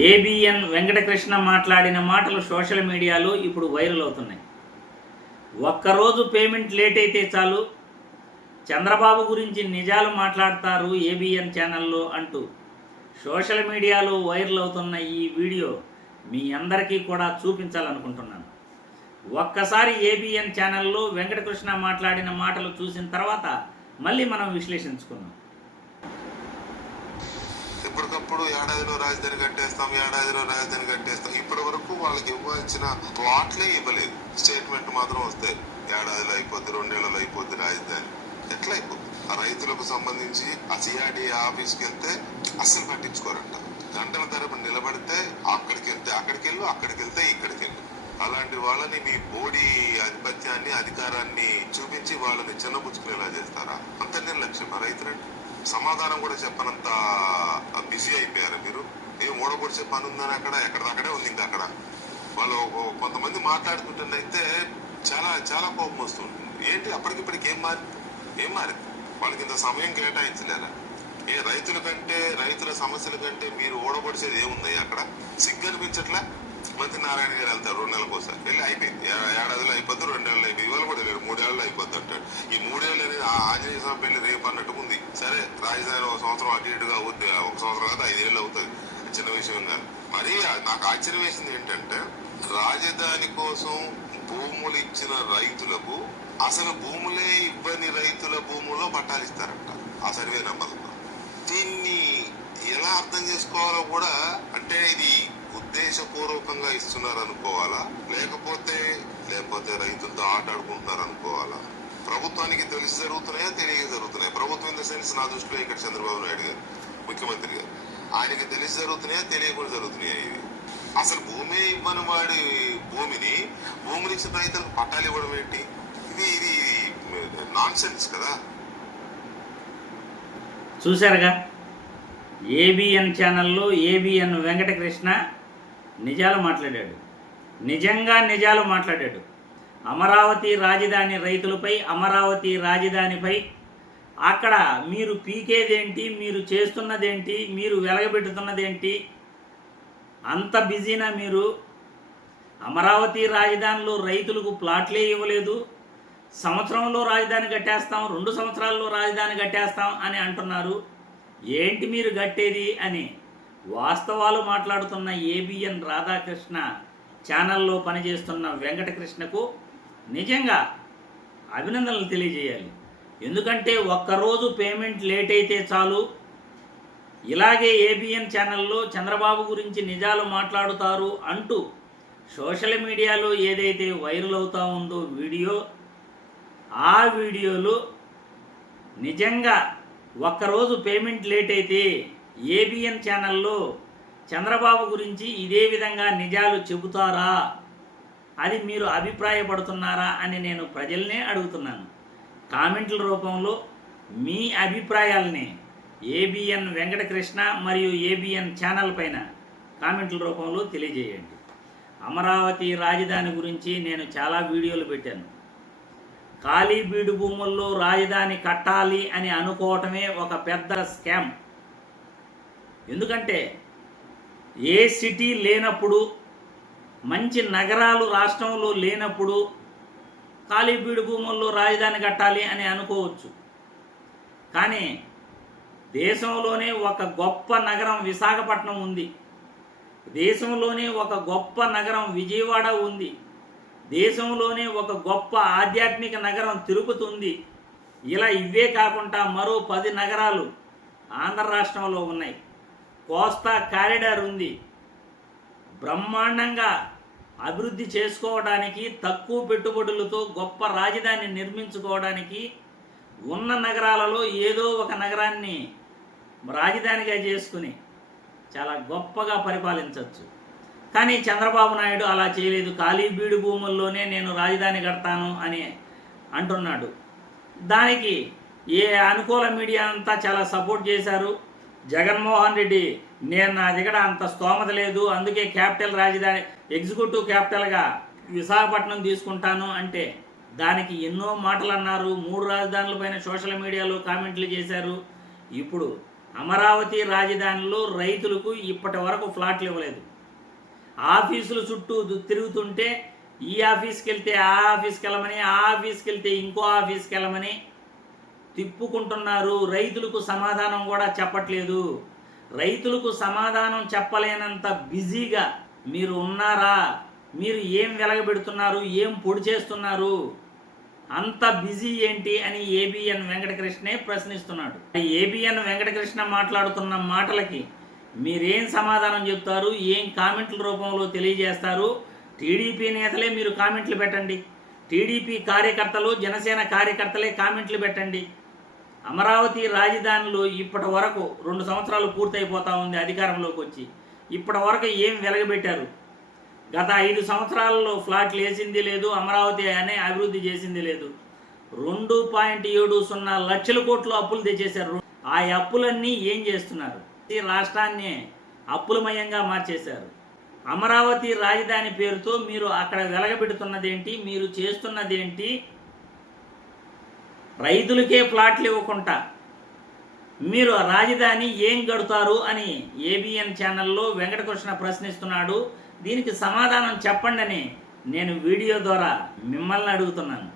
ABN Venkatakrishna మాట్లాడిన మాటలు social మీడియాలో ఇప్పుడు వైరల్ అవుతున్నాయి. ఒక్కరోజు పేమెంట్ లేట్ అయితే చాలు. చంద్రబాబు గురించి నిజాలు మాట్లాడతారు ఏబిఎన్ ఛానల్లో అంటూ సోషల్ మీడియాలో వైరల్ అవుతున్న ఈ వీడియో మీ అందరికీ కూడా చూపించాలనుకుంటున్నాను. ఒక్కసారి ఏబిఎన్ ఛానల్లో వెంకటకృష్ణ మాట్లాడిన మాటలు చూసిన తర్వాత మళ్ళీ మనం విశ్లేషించుకున్నాం ఎప్పటికప్పుడు ఏడాదిలో రాజధాని కట్టేస్తాం ఏడాదిలో రాజధాని కట్టేస్తాం. ఇప్పటి వరకు వాళ్ళకి ఇవ్వాల్సిన ప్లాట్లే ఇవ్వలేదు. స్టేట్మెంట్ మాత్రం వస్తాయి ఏడాదిలో అయిపోద్ది రెండేళ్ళలో అయిపోద్ది రాజధాని. ఎట్లా అయిపోద్ది? ఆ రైతులకు సంబంధించి ఆ సిఆర్డి ఆఫీస్కి వెళ్తే అస్సలు పట్టించుకోరంట. గంటల తరపు నిలబడితే అక్కడికి వెళ్తే అక్కడికి వెళ్ళు అక్కడికి వెళ్తే ఇక్కడికి వెళ్ళు. అలాంటి వాళ్ళని మీ బోడీ ఆధిపత్యాన్ని అధికారాన్ని చూపించి వాళ్ళని చిన్నపుచ్చుకునేలా చేస్తారా? అంత నిర్లక్ష్యం రైతులంటే. సమాధానం కూడా చెప్పనంత బిజీ అయిపోయారు మీరు. ఏం ఓడగొడిచే పని ఉందని అక్కడ ఎక్కడ అక్కడే ఉంది ఇంకా అక్కడ. వాళ్ళు కొంతమంది మాట్లాడుతుంటే చాలా చాలా కోపం వస్తుంటుంది ఏంటి అప్పటికిప్పటికి ఏం మారి ఏం మారింది? వాళ్ళకి ఇంత సమయం కేటాయించలేరా ఏ రైతుల కంటే రైతుల సమస్యల కంటే మీరు ఓడగొడిచేది ఏముంది అక్కడ? సిగ్గు అనిపించట్లా మంత్రి నారాయణ గారు వెళ్తారు రెండు నెలలకు ఒకసారి వెళ్ళి అయిపోయింది. ఏడాదిలో అయిపోద్ది రెండు నెలలు అయిపోయింది ఇవాళ కూడా లేదు మూడేళ్ళు అయిపోద్ది అంటాడు. ఈ ఆంజనేయ స్వామి పెళ్ళి రేపు అన్నట్టు ఉంది. సరే రాజధాని ఒక సంవత్సరం అటు ఇటుగా అవుద్ది ఒక సంవత్సరం కాదు ఐదేళ్ళు అవుతుంది చిన్న విషయం కాదు. మరి నాకు ఆశ్చర్యం వేసింది ఏంటంటే రాజధాని కోసం భూములు ఇచ్చిన రైతులకు అసలు భూములే ఇవ్వని రైతుల భూముల్లో పట్టాలు ఇస్తారంట. ఆ సర్వే నెంబర్లో దీన్ని ఎలా అర్థం చేసుకోవాలో కూడా అంటే ఇది ఉద్దేశపూర్వకంగా ఇస్తున్నారు అనుకోవాలా లేకపోతే లేకపోతే రైతులతో ఆట ఆడుకుంటున్నారు అనుకోవాలా ప్రభుత్వానికి తెలిసి జరుగుతున్నాయా తెలియక జరుగుతున్నాయా? ప్రభుత్వం ఇన్ ద సెన్స్ నా దృష్టిలో ఇక్కడ చంద్రబాబు నాయుడు గారు ముఖ్యమంత్రి గారు. ఆయనకి తెలిసి జరుగుతున్నాయా తెలియకుండా జరుగుతున్నాయా ఇవి? అసలు భూమి ఇవ్వని వాడి భూమిని భూమిని ఇచ్చిన రైతులకు పట్టాలు ఇవ్వడం ఏంటి? ఇది ఇది నాన్ సెన్స్ కదా? చూశారుగా? ఏబిఎన్ ఛానల్లో ఏబిఎన్ వెంకటకృష్ణ నిజాలు మాట్లాడాడు. నిజంగా నిజాలు మాట్లాడాడు. అమరావతి రాజధాని రైతులపై అమరావతి రాజధానిపై అక్కడ మీరు పీకేదేంటి మీరు చేస్తున్నదేంటి మీరు వెలగబెట్టుతున్నదేంటి అంత బిజీనా మీరు? అమరావతి రాజధానిలో రైతులకు ప్లాట్లే ఇవ్వలేదు. సంవత్సరంలో రాజధాని కట్టేస్తాం రెండు సంవత్సరాల్లో రాజధాని కట్టేస్తాం అని అంటున్నారు. ఏంటి మీరు కట్టేది అని వాస్తవాలు మాట్లాడుతున్న ఏబిఎన్ రాధాకృష్ణ ఛానల్లో పనిచేస్తున్న వెంకటకృష్ణకు నిజంగా అభినందనలు తెలియజేయాలి. ఎందుకంటే ఒక్కరోజు పేమెంట్ లేట్ అయితే చాలు. ఇలాగే ఏబిఎన్ ఛానల్లో చంద్రబాబు గురించి నిజాలు మాట్లాడుతారు అంటూ సోషల్ మీడియాలో ఏదైతే వైరల్ అవుతా ఉందో వీడియో ఆ వీడియోలో నిజంగా ఒక్కరోజు పేమెంట్ లేట్ అయితే ఏబిఎన్ ఛానల్లో చంద్రబాబు గురించి ఇదే విధంగా నిజాలు చెబుతారా? అది మీరు అభిప్రాయపడుతున్నారా అని నేను ప్రజల్నే అడుగుతున్నాను. కామెంట్ల రూపంలో మీ అభిప్రాయాలని ఏబిఎన్ వెంకటకృష్ణ మరియు ఏబిఎన్ ఛానల్ పైన కామెంట్ల రూపంలో తెలియజేయండి. అమరావతి రాజధాని గురించి నేను చాలా వీడియోలు పెట్టాను. ఖాళీ బీడు భూముల్లో రాజధాని కట్టాలి అని అనుకోవటమే ఒక పెద్ద స్కామ్. ఎందుకంటే ఏ సిటీ లేనప్పుడు మంచి నగరాలు రాష్ట్రంలో లేనప్పుడు ఖాళీ బీడు భూముల్లో రాజధాని కట్టాలి అని అనుకోవచ్చు. కానీ దేశంలోనే ఒక గొప్ప నగరం విశాఖపట్నం ఉంది. దేశంలోనే ఒక గొప్ప నగరం విజయవాడ ఉంది. దేశంలోనే ఒక గొప్ప ఆధ్యాత్మిక నగరం తిరుపతి ఉంది. ఇలా ఇవే కాకుండా మరో పది నగరాలు ఆంధ్ర రాష్ట్రంలో ఉన్నాయి. కోస్తా కారిడార్ ఉంది. బ్రహ్మాండంగా అభివృద్ధి చేసుకోవడానికి తక్కువ పెట్టుబడులతో గొప్ప రాజధాని నిర్మించుకోవడానికి ఉన్న నగరాలలో ఏదో ఒక నగరాన్ని రాజధానిగా చేసుకుని చాలా గొప్పగా పరిపాలించవచ్చు. కానీ చంద్రబాబు నాయుడు అలా చేయలేదు. ఖాళీ బీడు భూముల్లోనే నేను రాజధాని కడతాను అని అంటున్నాడు. దానికి ఏ అనుకూల మీడియా అంతా చాలా సపోర్ట్ చేశారు. జగన్మోహన్ రెడ్డి నేను నా దగ్గర అంత స్తోమత లేదు అందుకే క్యాపిటల్ రాజధాని ఎగ్జిక్యూటివ్ క్యాపిటల్గా విశాఖపట్నం తీసుకుంటాను అంటే దానికి ఎన్నో మాటలు అన్నారు. మూడు రాజధానుల పైన సోషల్ మీడియాలో కామెంట్లు చేశారు. ఇప్పుడు అమరావతి రాజధానిలో రైతులకు ఇప్పటి వరకు ఫ్లాట్లు ఇవ్వలేదు. ఆఫీసుల చుట్టూ తిరుగుతుంటే ఈ ఆఫీస్కి వెళ్తే ఆ ఆఫీస్కి వెళ్ళమని ఆ ఆఫీస్కి వెళ్తే ఇంకో ఆఫీస్కి వెళ్ళమని తిప్పుకుంటున్నారు. రైతులకు సమాధానం కూడా చెప్పట్లేదు. రైతులకు సమాధానం చెప్పలేనంత బిజీగా మీరు ఉన్నారా? మీరు ఏం వెలగబెడుతున్నారు? ఏం పొడి చేస్తున్నారు? అంత బిజీ ఏంటి అని ఏబిఎన్ వెంకటకృష్ణే ప్రశ్నిస్తున్నాడు. ఏబిఎన్ వెంకటకృష్ణ మాట్లాడుతున్న మాటలకి మీరేం సమాధానం చెప్తారు? ఏం కామెంట్ల రూపంలో తెలియజేస్తారు? టీడీపీ నేతలే మీరు కామెంట్లు పెట్టండి. టీడీపీ కార్యకర్తలు జనసేన కార్యకర్తలే కామెంట్లు పెట్టండి. అమరావతి రాజధానిలో ఇప్పటి వరకు రెండు సంవత్సరాలు పూర్తయిపోతా ఉంది అధికారంలోకి వచ్చి. ఇప్పటి వరకు ఏం వెలగబెట్టారు? గత ఐదు సంవత్సరాలలో ఫ్లాట్లు వేసింది లేదు అమరావతి అనే అభివృద్ధి చేసింది లేదు. రెండు పాయింట్ ఏడు సున్నా లక్షల కోట్లు అప్పులు తెచ్చేశారు. ఆ అప్పులన్నీ ఏం చేస్తున్నారు? ఈ రాష్ట్రాన్ని అప్పులమయంగా మార్చేశారు. అమరావతి రాజధాని పేరుతో మీరు అక్కడ వెలగబెడుతున్నదేంటి? మీరు చేస్తున్నదేంటి? రైతులకే ప్లాట్లు ఇవ్వకుండా మీరు ఆ రాజధాని ఏం గడుతారు అని ఏబిఎన్ ఛానల్లో వెంకటకృష్ణ ప్రశ్నిస్తున్నాడు. దీనికి సమాధానం చెప్పండి అని నేను వీడియో ద్వారా మిమ్మల్ని అడుగుతున్నాను.